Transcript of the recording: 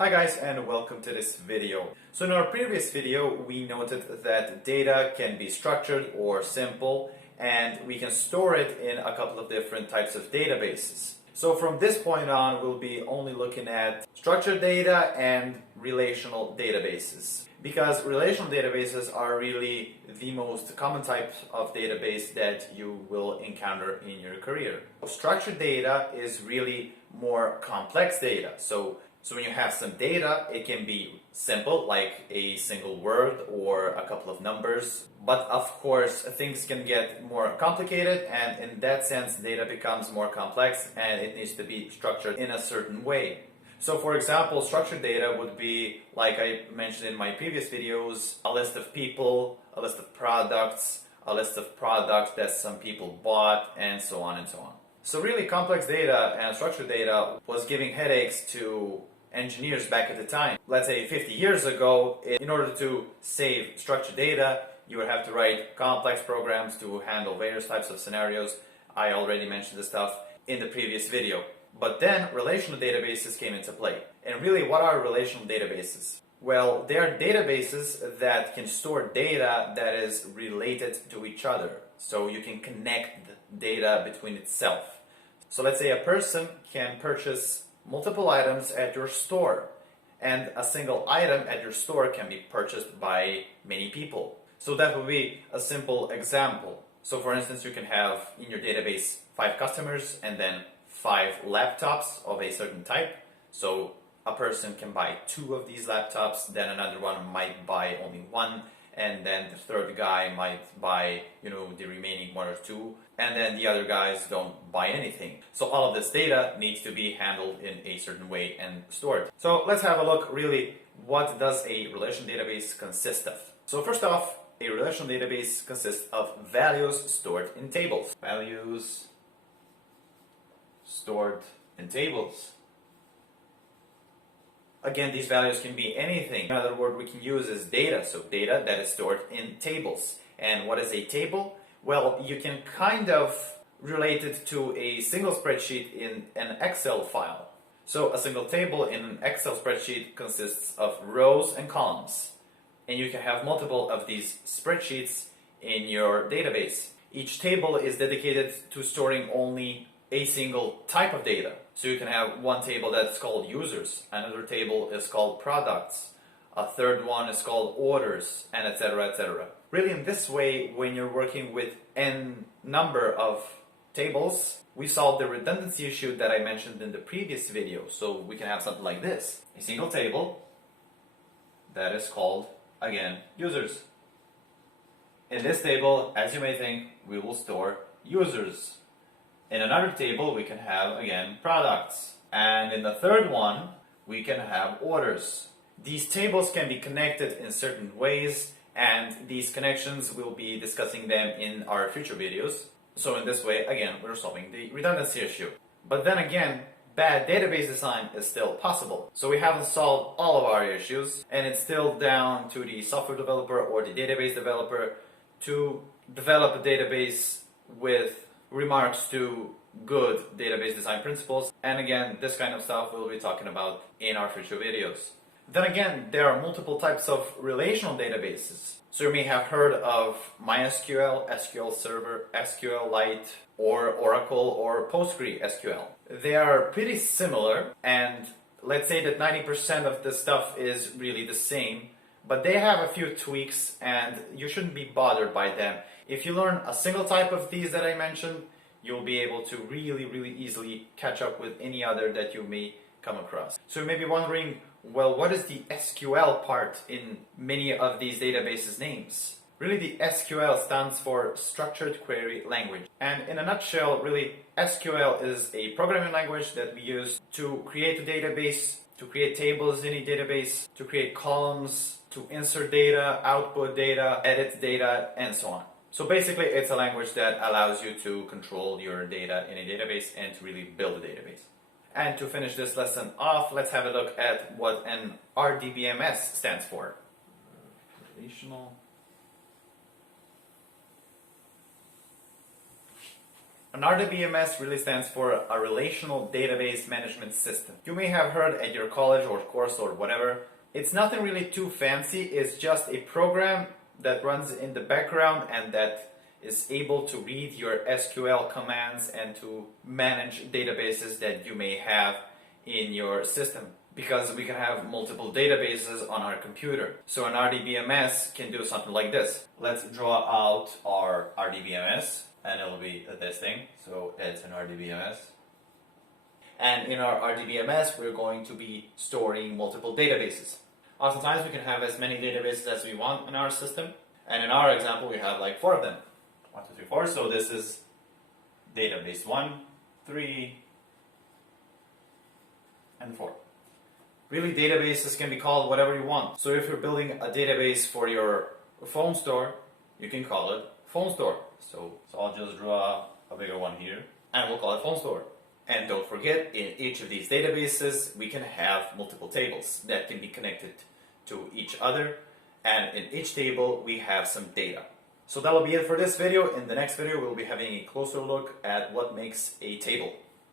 Hi guys, and welcome to this video. So in our previous video we noted that data can be structured or simple, and we can store it in a couple of different types of databases. So from this point on we'll be only looking at structured data and relational databases, because relational databases are really the most common type of database that you will encounter in your career. Structured data is really more complex data. So when you have some data, it can be simple, like a single word or a couple of numbers. But of course, things can get more complicated, and in that sense, data becomes more complex and it needs to be structured in a certain way. So for example, structured data would be, like I mentioned in my previous videos, a list of people, a list of products, a list of products that some people bought, and so on and so on. So really complex data and structured data was giving headaches to engineers back at the time. Let's say 50 years ago, in order to save structured data, you would have to write complex programs to handle various types of scenarios. I already mentioned this stuff in the previous video. But then relational databases came into play. And really, what are relational databases? Well, they are databases that can store data that is related to each other. So you can connect data between itself. So let's say a person can purchase multiple items at your store, and a single item at your store can be purchased by many people. So that would be a simple example. So for instance, you can have in your database 5 customers and then 5 laptops of a certain type. So a person can buy 2 of these laptops, then another one might buy only 1, and then the third guy might buy, the remaining 1 or 2, and then the other guys don't buy anything. So all of this data needs to be handled in a certain way and stored. So let's have a look, really, what does a relational database consist of? So first off, a relational database consists of values stored in tables. Values stored in tables. Again, these values can be anything. Another word we can use is data. So data that is stored in tables. And what is a table? Well, you can kind of relate it to a single spreadsheet in an Excel file. So a single table in an Excel spreadsheet consists of rows and columns. And you can have multiple of these spreadsheets in your database. Each table is dedicated to storing only a single type of data. So you can have one table that's called users, another table is called products, a third one is called orders, and etc., etc. Really, in this way, when you're working with n number of tables, we solve the redundancy issue that I mentioned in the previous video. So we can have something like this: a single table that is called, again, users. In this table, as you may think, we will store users. In another table, we can have, again, products. And in the third one, we can have orders. These tables can be connected in certain ways, and these connections, we'll be discussing them in our future videos. So in this way, again, we're solving the redundancy issue. But then again, bad database design is still possible. So we haven't solved all of our issues, and it's still down to the software developer or the database developer to develop a database with remarks to good database design principles. And again, this kind of stuff we'll be talking about in our future videos. Then again, there are multiple types of relational databases. So you may have heard of MySQL, SQL Server, SQLite, or Oracle, or PostgreSQL. They are pretty similar, and let's say that 90% of the stuff is really the same, but they have a few tweaks and you shouldn't be bothered by them. If you learn a single type of these that I mentioned, you'll be able to really easily catch up with any other that you may come across. So you may be wondering, well, what is the SQL part in many of these databases names? Really, the SQL stands for Structured Query Language. And in a nutshell, really, SQL is a programming language that we use to create a database, to create tables in a database, to create columns, to insert data, output data, edit data, and so on. So basically, it's a language that allows you to control your data in a database and to really build a database. And to finish this lesson off, let's have a look at what an RDBMS stands for. Relational An RDBMS really stands for a relational database management system. You may have heard at your college or course or whatever. It's nothing really too fancy. It's just a program that runs in the background and that is able to read your SQL commands and to manage databases that you may have in your system. Because we can have multiple databases on our computer. So an RDBMS can do something like this. Let's draw out our RDBMS. And it'll be this thing, so it's an RDBMS. And in our RDBMS, we're going to be storing multiple databases. Oftentimes, we can have as many databases as we want in our system. And in our example, we have like 4 of them. 1, 2, 3, 4. So this is database 1, 3, and 4. Really, databases can be called whatever you want. So if you're building a database for your phone store, you can call it phone store. So I'll just draw a bigger one here, and we'll call it phone store. And don't forget, in each of these databases, we can have multiple tables that can be connected to each other, and in each table, we have some data. So that'll be it for this video. In the next video, we'll be having a closer look at what makes a table.